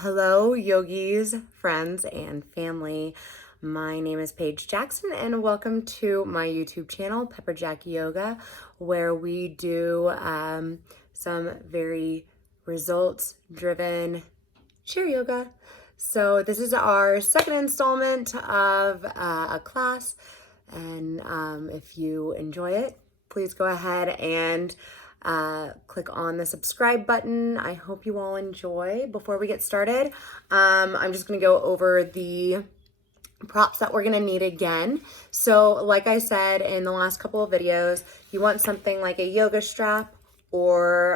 Hello, yogis, friends, and family. My name is Paige Jackson, and welcome to my YouTube channel, Pepperjack Yoga, where we do some very results-driven chair yoga. So this is our second installment of a class, and if you enjoy it, please go ahead and click on the subscribe button. I hope you all enjoy. Before we get started, I'm just going to go over the props that we're going to need again. So like I said in the last couple of videos, you want something like a yoga strap or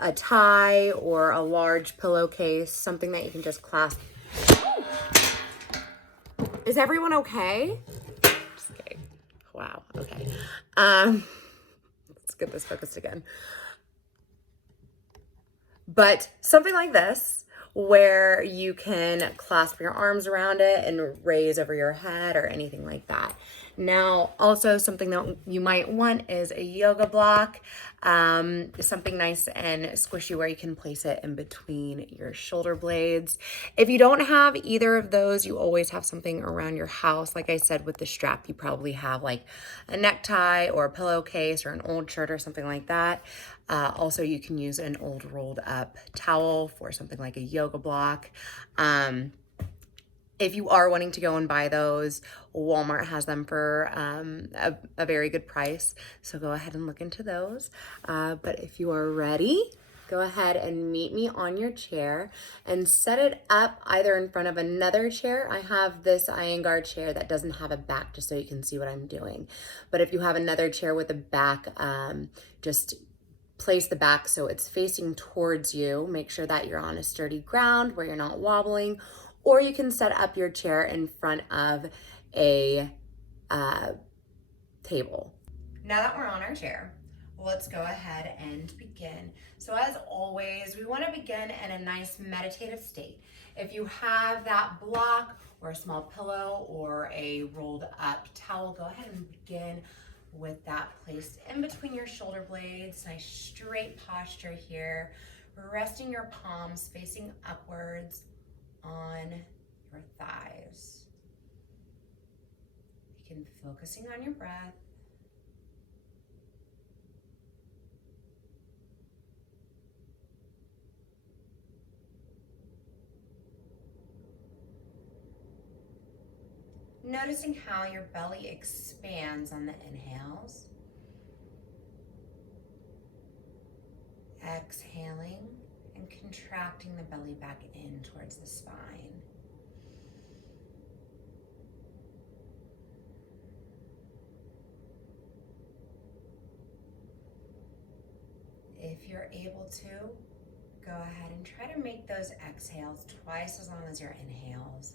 a tie or a large pillowcase, something that you can just clasp. Is everyone okay? Just kidding. Wow, okay. Let's get this focused again. But something like this, where you can clasp your arms around it and raise over your head or anything like that. Now, also something that you might want is a yoga block, something nice and squishy where you can place it in between your shoulder blades. If you don't have either of those, you always have something around your house. Like I said, with the strap, you probably have like a necktie or a pillowcase or an old shirt or something like that. Also, you can use an old rolled up towel for something like a yoga block. If you are wanting to go and buy those, Walmart has them for a very good price. So go ahead and look into those. But if you are ready, go ahead and meet me on your chair and set it up either in front of another chair. I have this Iyengar chair that doesn't have a back, just so you can see what I'm doing. But if you have another chair with a back, just place the back so it's facing towards you. Make sure that you're on a sturdy ground where you're not wobbling, or you can set up your chair in front of a table. Now that we're on our chair, let's go ahead and begin. So as always, we want to begin in a nice meditative state. If you have that block or a small pillow or a rolled up towel, go ahead and begin with that placed in between your shoulder blades. Nice straight posture here, resting your palms facing upwards on your thighs. You can focusing on your breath. Noticing how your belly expands on the inhales. Exhaling and contracting the belly back in towards the spine. If you're able to, go ahead and try to make those exhales twice as long as your inhales.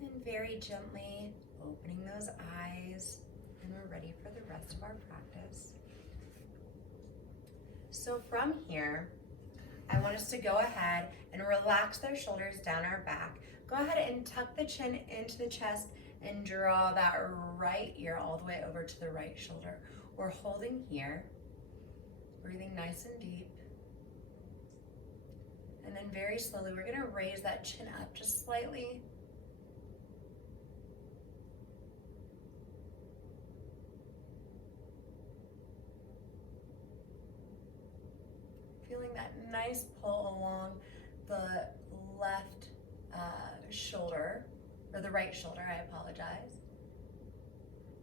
And very gently opening those eyes, and we're ready for the rest of our practice. So from here, I want us to go ahead and relax those shoulders down our back. Go ahead and tuck the chin into the chest and draw that right ear all the way over to the right shoulder. We're holding here, breathing nice and deep. And then very slowly, we're gonna raise that chin up just slightly. Feeling that nice pull along the left shoulder, or the right shoulder, I apologize.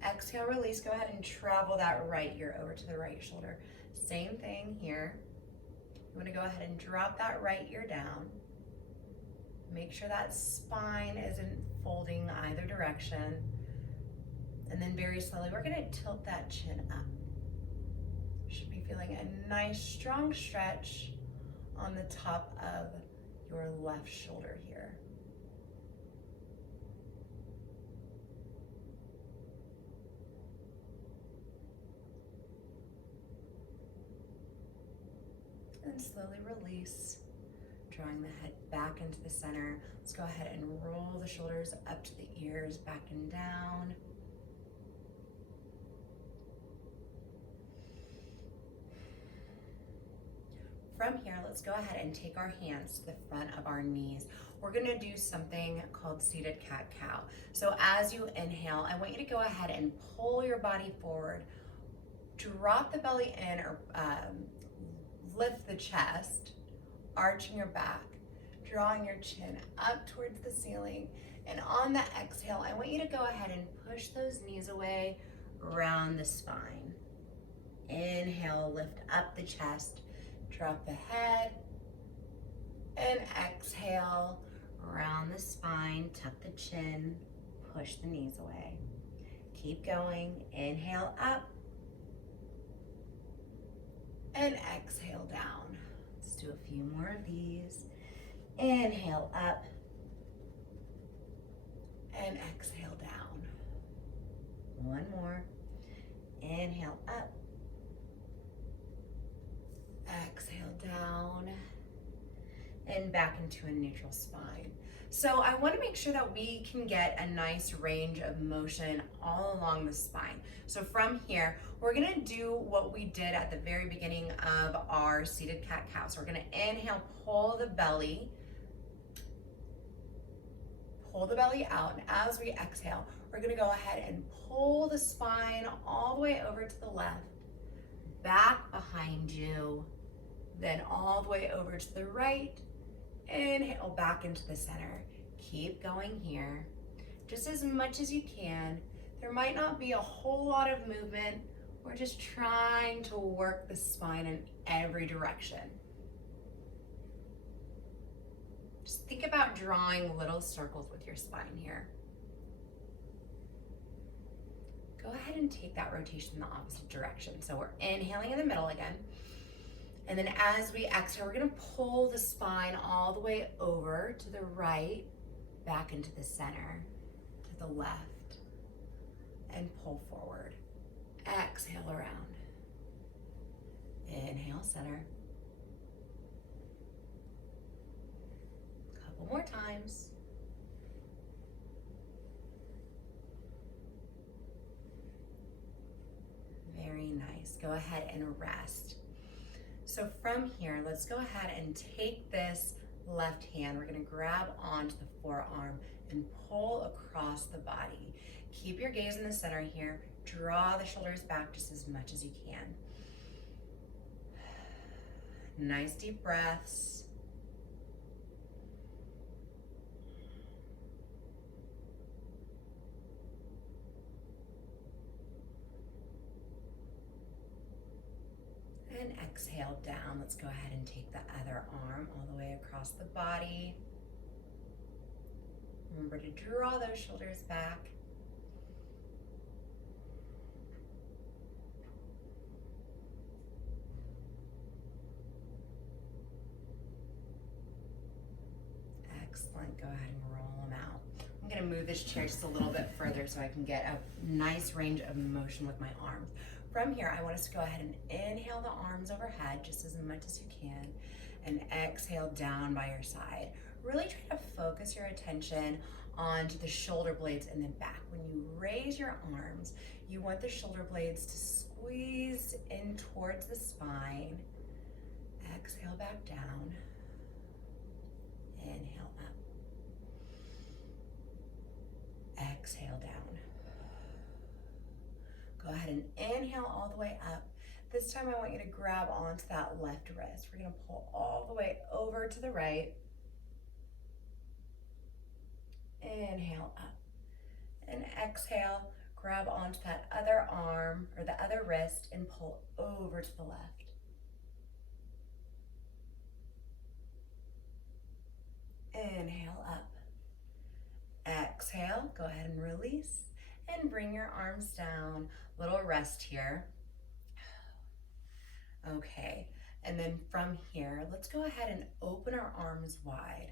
Exhale, release, go ahead and travel that right ear over to the right shoulder. Same thing here. You wanna go ahead and drop that right ear down. Make sure that spine is in full direction. And then very slowly, we're gonna tilt that chin up. Should be feeling a nice strong stretch on the top of your left shoulder here. And slowly release, drawing the head back into the center. Let's go ahead and roll the shoulders up to the ears, back and down. From here, let's go ahead and take our hands to the front of our knees. We're gonna do something called seated cat-cow. So as you inhale, I want you to go ahead and pull your body forward, drop the belly in, or lift the chest, arching your back, drawing your chin up towards the ceiling. And on the exhale, I want you to go ahead and push those knees away, round the spine. Inhale, lift up the chest, drop the head, and exhale, round the spine, tuck the chin, push the knees away. Keep going, inhale up, and exhale down. Let's do a few more of these. Inhale up, and exhale down. One more, inhale up, exhale down, and back into a neutral spine. So I want to make sure that we can get a nice range of motion all along the spine. So from here, we're gonna do what we did at the very beginning of our seated cat-cow. So we're gonna inhale, pull the belly out, and as we exhale, we're gonna go ahead and pull the spine all the way over to the left, back behind you, then all the way over to the right. Inhale back into the center. Keep going here, just as much as you can. There might not be a whole lot of movement. We're just trying to work the spine in every direction. Just think about drawing little circles with your spine here. Go ahead and take that rotation in the opposite direction. So we're inhaling in the middle again. And then as we exhale, we're gonna pull the spine all the way over to the right, back into the center, to the left, and pull forward. Exhale around. Inhale, center. Couple more times. Very nice. Go ahead and rest. So from here, let's go ahead and take this left hand. We're gonna grab onto the forearm and pull across the body. Keep your gaze in the center here. Draw the shoulders back just as much as you can. Nice deep breaths. And exhale down. Let's go ahead and take the other arm all the way across the body. Remember to draw those shoulders back. Excellent. Go ahead and roll them out. I'm going to move this chair just a little bit further so I can get a nice range of motion with my arms. From here, I want us to go ahead and inhale the arms overhead just as much as you can, and exhale down by your side. Really try to focus your attention onto the shoulder blades in the back. When you raise your arms, you want the shoulder blades to squeeze in towards the spine. Exhale back down. Inhale up. Exhale down. Go ahead and inhale all the way up. This time I want you to grab onto that left wrist. We're gonna pull all the way over to the right. Inhale up. And exhale, grab onto that other arm or the other wrist and pull over to the left. Inhale up. Exhale, go ahead and release and bring your arms down. Little rest here. Okay, and then from here, let's go ahead and open our arms wide.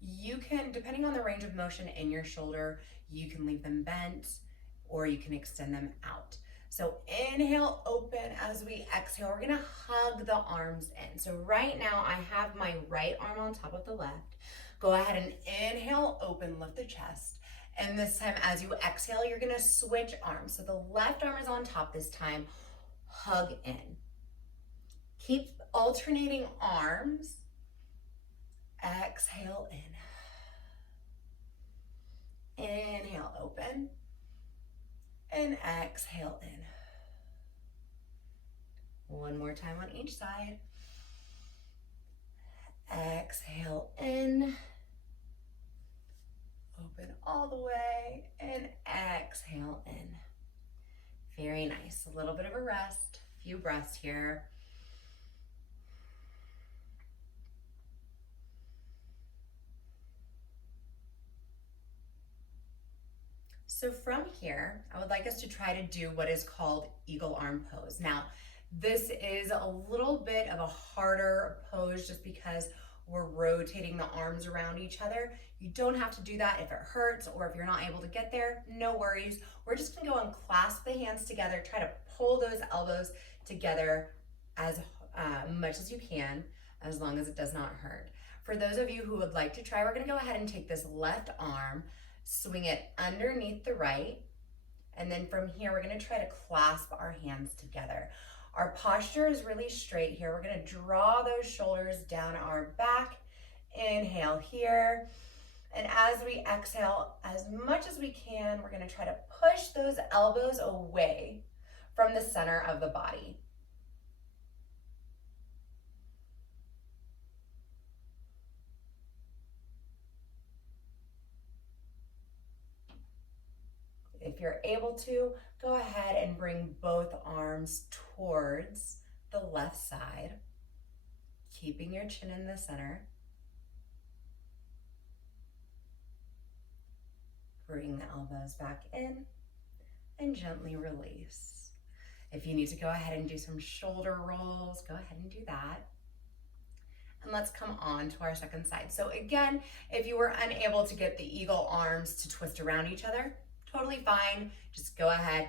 You can, depending on the range of motion in your shoulder, you can leave them bent or you can extend them out. So inhale, open. As we exhale, we're gonna hug the arms in. So right now I have my right arm on top of the left. Go ahead and inhale, open, lift the chest. And this time as you exhale, you're gonna switch arms. So the left arm is on top this time, hug in. Keep alternating arms. Exhale in. Inhale, open. And exhale in. One more time on each side. Exhale in. Open all the way and exhale in. Very nice. A little bit of a rest. Few breaths here. So from here, I would like us to try to do what is called eagle arm pose. Now, this is a little bit of a harder pose just because we're rotating the arms around each other. You don't have to do that if it hurts or if you're not able to get there, no worries. We're just gonna go and clasp the hands together, try to pull those elbows together as much as you can, as long as it does not hurt. For those of you who would like to try, we're gonna go ahead and take this left arm, swing it underneath the right, and then from here, we're gonna try to clasp our hands together. Our posture is really straight here. We're gonna draw those shoulders down our back. Inhale here. And as we exhale, as much as we can, we're gonna try to push those elbows away from the center of the body. If you're able to, go ahead and bring both arms towards the left side, keeping your chin in the center. Bring the elbows back in and gently release. If you need to go ahead and do some shoulder rolls, go ahead and do that. And let's come on to our second side. So again, if you were unable to get the eagle arms to twist around each other, totally fine. Just go ahead,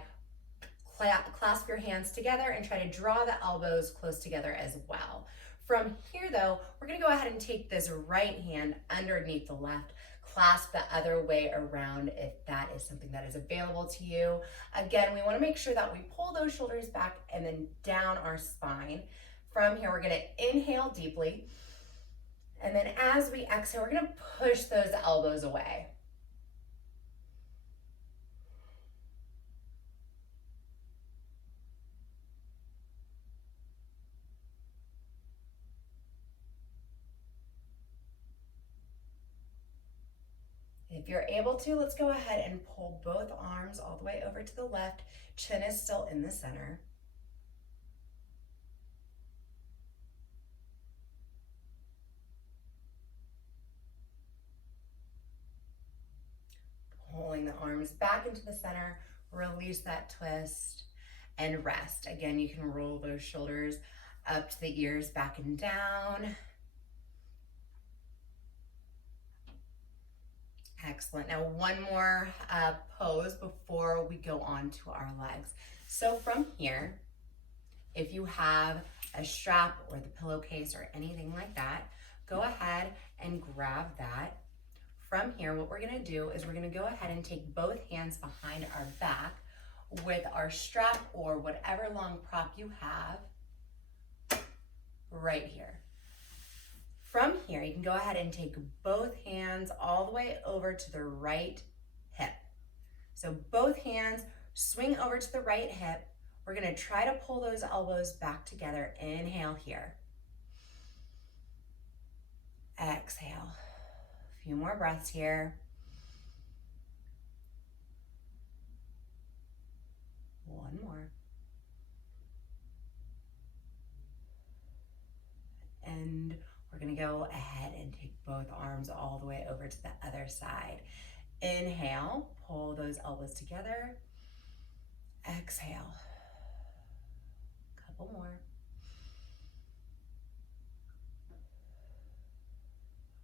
clasp your hands together and try to draw the elbows close together as well. From here though, we're gonna go ahead and take this right hand underneath the left, clasp the other way around if that is something that is available to you. Again, we wanna make sure that we pull those shoulders back and then down our spine. From here, we're gonna inhale deeply. And then as we exhale, we're gonna push those elbows away. If you're able to, let's go ahead and pull both arms all the way over to the left. Chin is still in the center. Pulling the arms back into the center, release that twist, and rest. Again, you can roll those shoulders up to the ears, back and down. Excellent. Now one more pose before we go on to our legs. So from here, if you have a strap or the pillowcase or anything like that, go ahead and grab that. From here, what we're gonna do is we're gonna go ahead and take both hands behind our back with our strap or whatever long prop you have right here. From here, you can go ahead and take both hands all the way over to the right hip. So both hands swing over to the right hip. We're gonna try to pull those elbows back together. Inhale here. Exhale. A few more breaths here. One more. And we're gonna go ahead and take both arms all the way over to the other side. Inhale, pull those elbows together. Exhale. Couple more.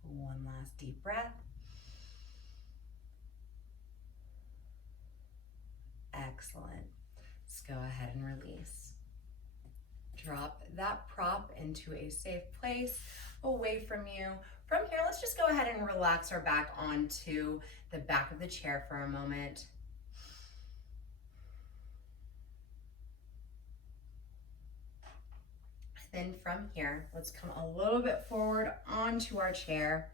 One last deep breath. Excellent. Let's go ahead and release. Drop that prop into a safe place away from you. From here, let's just go ahead and relax our back onto the back of the chair for a moment. Then from here, let's come a little bit forward onto our chair.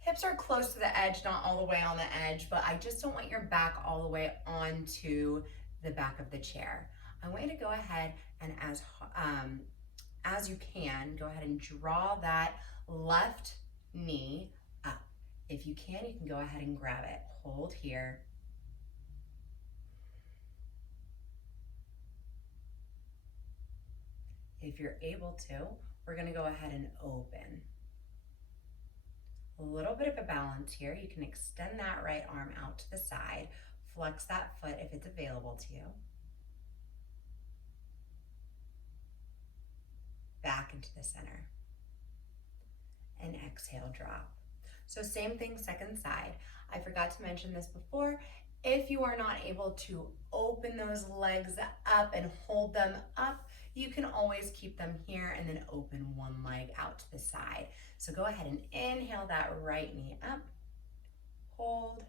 Hips are close to the edge, not all the way on the edge, but I just don't want your back all the way onto the back of the chair. I want you to go ahead and as you can, go ahead and draw that left knee up. If you can go ahead and grab it. Hold here. If you're able to, we're gonna go ahead and open. A little bit of a balance here. You can extend that right arm out to the side. Flex that foot if it's available to you. Back into the center. And exhale, drop. So same thing, second side. I forgot to mention this before. If you are not able to open those legs up and hold them up, you can always keep them here and then open one leg out to the side. So go ahead and inhale that right knee up, hold.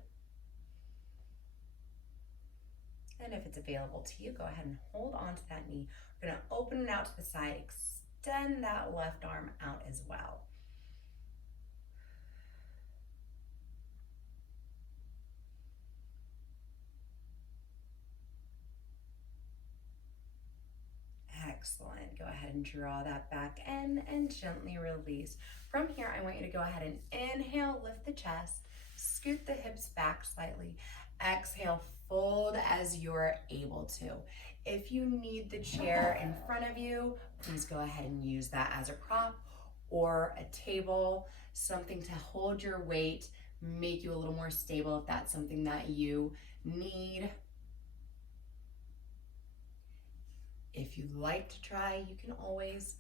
And if it's available to you, go ahead and hold on to that knee. We're gonna open it out to the side, extend that left arm out as well. Excellent. Go ahead and draw that back in and gently release. From here, I want you to go ahead and inhale, lift the chest, scoot the hips back slightly. Exhale, fold as you're able to. If you need the chair in front of you, please go ahead and use that as a prop or a table, something to hold your weight, make you a little more stable if that's something that you need. If you'd like to try, you can always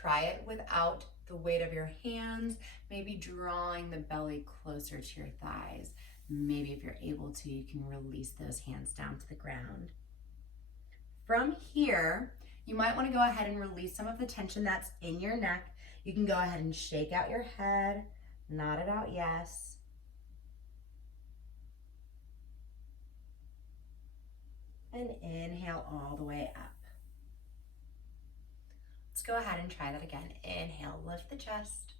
try it without the weight of your hands, maybe drawing the belly closer to your thighs. Maybe if you're able to, you can release those hands down to the ground. From here, you might want to go ahead and release some of the tension that's in your neck. You can go ahead and shake out your head, nod it out, yes. And inhale all the way up. Let's go ahead and try that again. Inhale, lift the chest,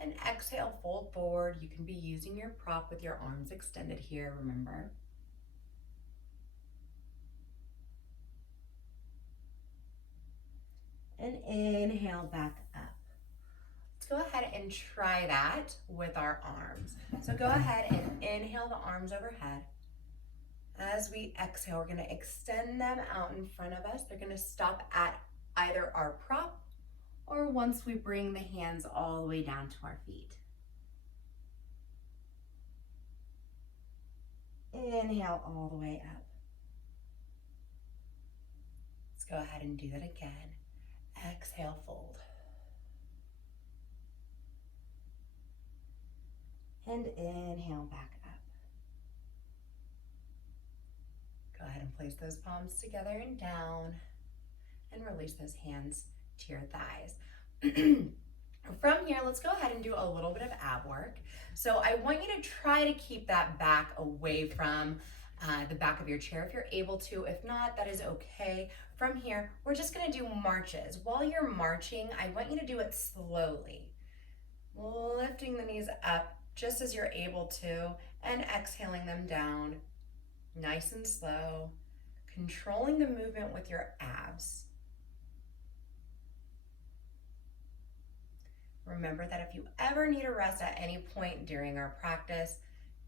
and exhale, fold forward. You can be using your prop with your arms extended here, remember. And inhale back up. Let's go ahead and try that with our arms. So go ahead and inhale the arms overhead. As we exhale, we're gonna extend them out in front of us. They're gonna stop at either our prop or once we bring the hands all the way down to our feet. Inhale all the way up. Let's go ahead and do that again. Exhale, fold. And inhale back up. Go ahead and place those palms together and down and release those hands to your thighs. From here, let's go ahead and do a little bit of ab work. So I want you to try to keep that back away from the back of your chair if you're able to. If not, that is okay. From here, we're just gonna do marches. While you're marching, I want you to do it slowly. Lifting the knees up just as you're able to and exhaling them down. Nice and slow, controlling the movement with your abs. Remember that if you ever need a rest at any point during our practice,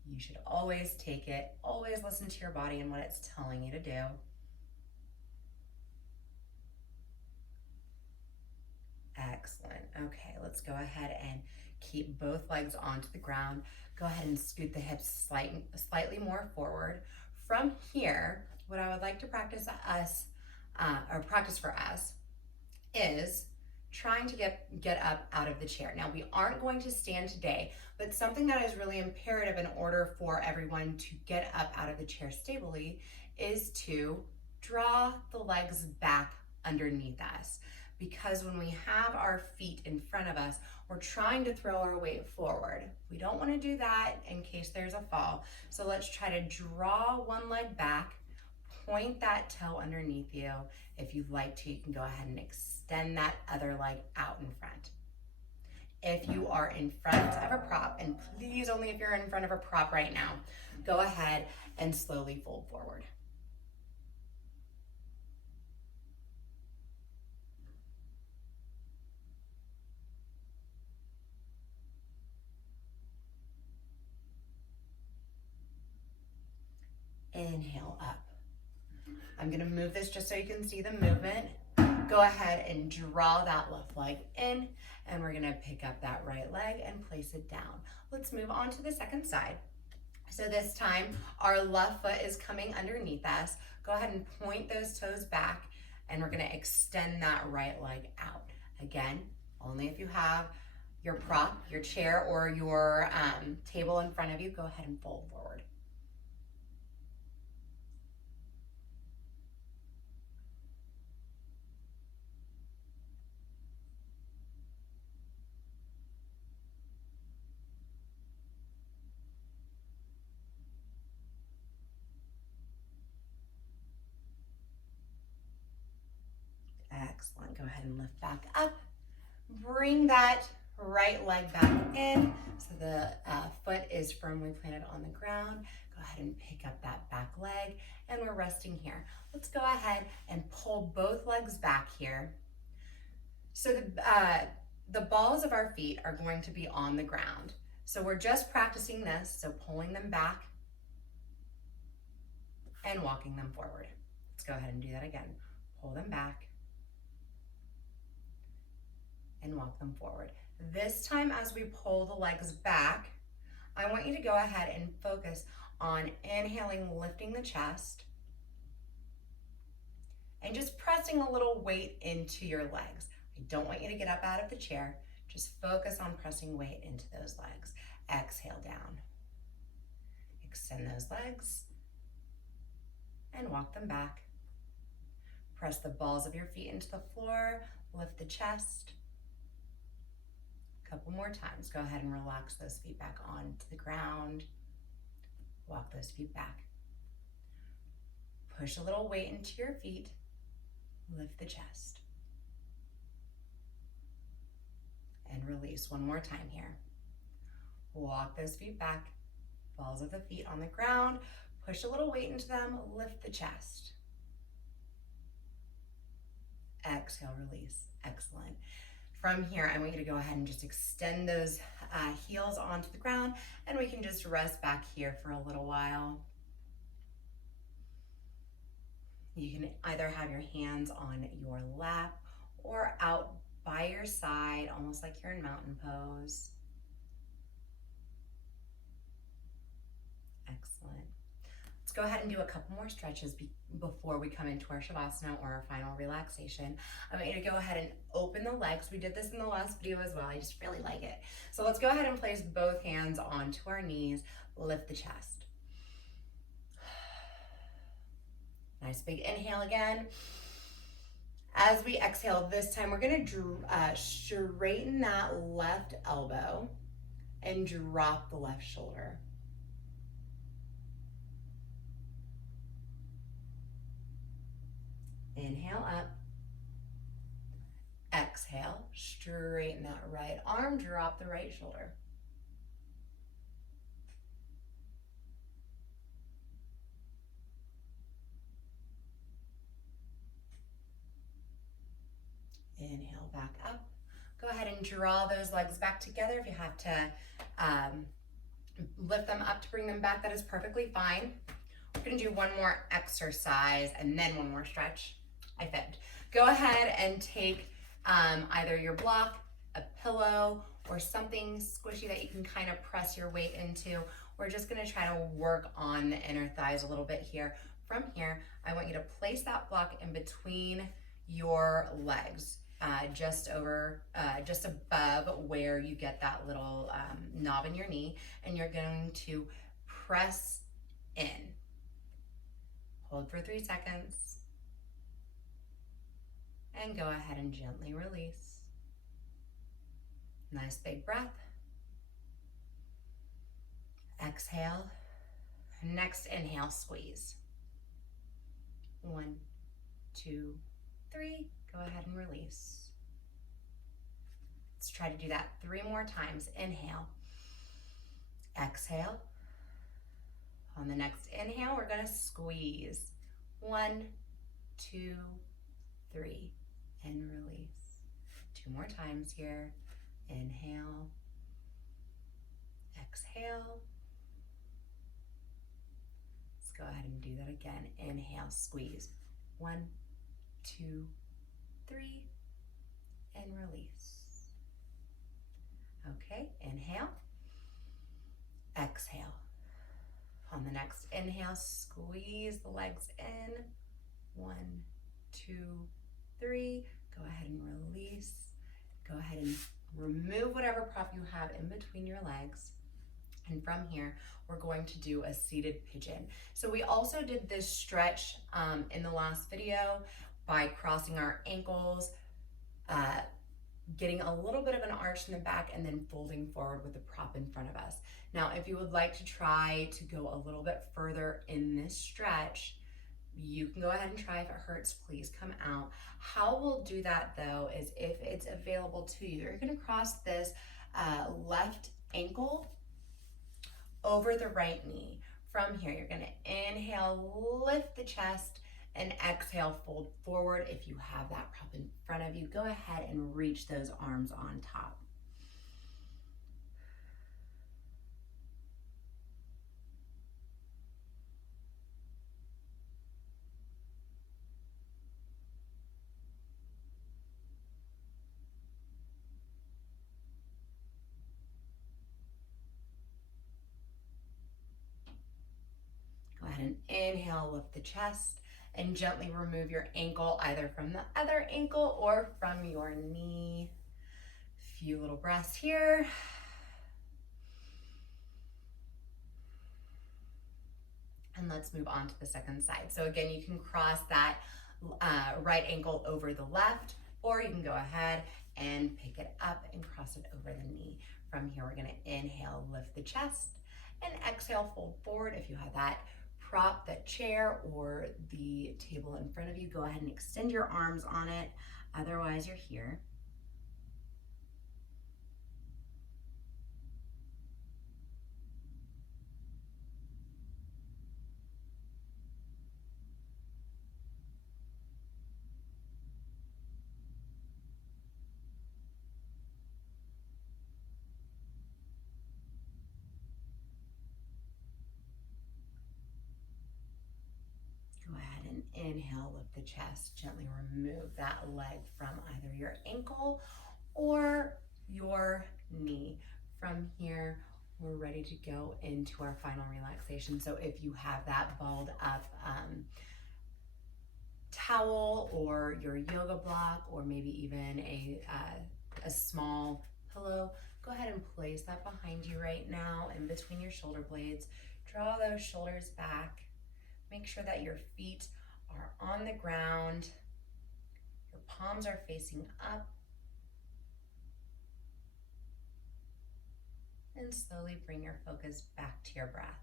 you should always take it. Always listen to your body and what it's telling you to do. Excellent. Okay, let's go ahead and Keep both legs onto the ground. Go ahead and scoot the hips slightly more forward. From here, what I would like to practice for us is trying to get up out of the chair. Now, we aren't going to stand today, but something that is really imperative in order for everyone to get up out of the chair stably is to draw the legs back underneath us. Because when we have our feet in front of us, we're trying to throw our weight forward. We don't want to do that in case there's a fall. So let's try to draw one leg back, point that toe underneath you. If you'd like to, you can go ahead and extend that other leg out in front. If you are in front of a prop, and please only if you're in front of a prop right now, go ahead and slowly fold forward. Inhale up. I'm gonna move this just so you can see the movement. Go ahead and draw that left leg in, and we're gonna pick up that right leg and place it down. Let's move on to the second side. So this time, our left foot is coming underneath us. Go ahead and point those toes back, and we're gonna extend that right leg out. Again, only if you have your prop, your chair, or your table in front of you, go ahead and fold forward. Excellent. Go ahead and lift back up. Bring that right leg back in so the foot is firmly planted on the ground. Go ahead and pick up that back leg, and we're resting here. Let's go ahead and pull both legs back here. So the balls of our feet are going to be on the ground. So we're just practicing this, so pulling them back and walking them forward. Let's go ahead and do that again. Pull them back and walk them forward. This time, as we pull the legs back, I want you to go ahead and focus on inhaling, lifting the chest, and just pressing a little weight into your legs. I don't want you to get up out of the chair. Just focus on pressing weight into those legs. Exhale down. Extend those legs and walk them back. Press the balls of your feet into the floor, lift the chest. A couple more times. Go ahead and relax those feet back onto the ground. Walk those feet back. Push a little weight into your feet. Lift the chest. And release one more time here. Walk those feet back. Balls of the feet on the ground. Push a little weight into them. Lift the chest. Exhale, release. Excellent. From here, I want you to go ahead and just extend those heels onto the ground, and we can just rest back here for a little while. You can either have your hands on your lap or out by your side, almost like you're in mountain pose. Excellent. Let's go ahead and do a couple more stretches before we come into our Shavasana or our final relaxation. I want you to go ahead and open the legs. We did this in the last video as well. I just really like it. So let's go ahead and place both hands onto our knees. Lift the chest. Nice big inhale again. As we exhale, this time we're going to straighten that left elbow and drop the left shoulder. Inhale up. Exhale, straighten that right arm, drop the right shoulder. Inhale back up. Go ahead and draw those legs back together. If you have to lift them up to bring them back, that is perfectly fine. We're gonna do one more exercise and then one more stretch. I fibbed. Go ahead and take either your block, a pillow, or something squishy that you can kind of press your weight into. We're just gonna try to work on the inner thighs a little bit here. From here, I want you to place that block in between your legs, just above where you get that little knob in your knee, and you're going to press in. Hold for 3 seconds, and go ahead and gently release. Nice big breath. Exhale. Next inhale, squeeze. 1, 2, 3. Go ahead and release. Let's try to do that 3 more times. Inhale. Exhale. On the next inhale, we're gonna squeeze. 1, 2, 3, and release. 2 more times here. Inhale. Exhale. Let's go ahead and do that again. Inhale, squeeze. 1, 2, 3, and release. Okay, inhale. Exhale. On the next inhale, squeeze the legs in. 1, 2, 3. Go ahead and release. Go ahead and remove whatever prop you have in between your legs. And from here, we're going to do a seated pigeon. So we also did this stretch in the last video by crossing our ankles, getting a little bit of an arch in the back, and then folding forward with the prop in front of us. Now, if you would like to try to go a little bit further in this stretch, you can go ahead and try. If it hurts, please come out. How we'll do that though is if it's available to you, you're gonna cross this left ankle over the right knee. From here, you're gonna inhale, lift the chest, and exhale, fold forward. If you have that prop in front of you, go ahead and reach those arms on top. Go ahead and inhale, lift the chest, and gently remove your ankle either from the other ankle or from your knee. Few little breaths here. And let's move on to the second side. So again, you can cross that right ankle over the left, or you can go ahead and pick it up and cross it over the knee. From here, we're gonna inhale, lift the chest, and exhale, fold forward. If you have that prop, that chair, or the table in front of you, go ahead and extend your arms on it. Otherwise, you're here. Go ahead and inhale, lift the chest, gently remove that leg from either your ankle or your knee. From here, we're ready to go into our final relaxation. So if you have that balled up towel or your yoga block, or maybe even a small pillow, go ahead and place that behind you right now in between your shoulder blades. Draw those shoulders back. Make sure that your feet are on the ground. Your palms are facing up. And slowly bring your focus back to your breath.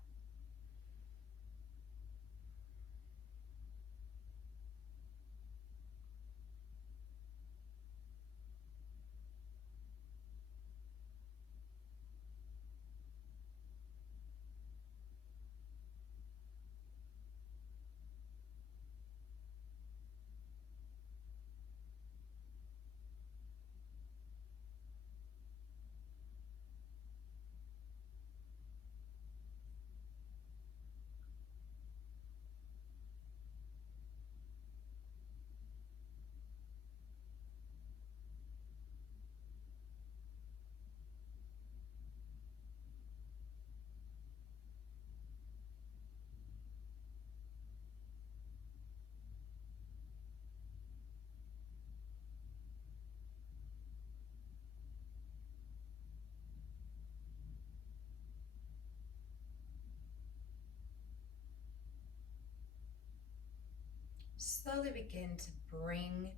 slowly begin to bring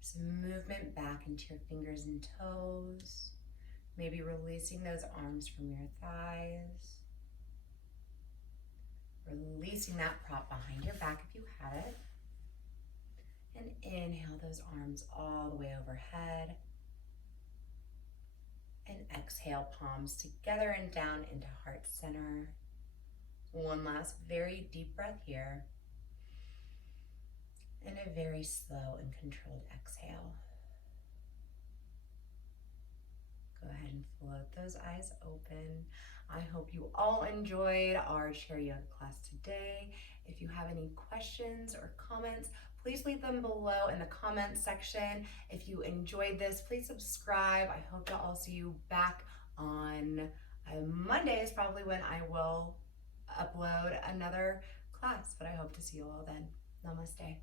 some movement back into your fingers and toes. Maybe releasing those arms from your thighs. Releasing that prop behind your back if you have it. And inhale those arms all the way overhead. And exhale, palms together and down into heart center. One last very deep breath here. And a very slow and controlled exhale. Go ahead and float those eyes open. I hope you all enjoyed our chair yoga class today. If you have any questions or comments, please leave them below in the comments section. If you enjoyed this, please subscribe. I hope to all see you back on Monday is probably when I will upload another class, but I hope to see you all then. Namaste.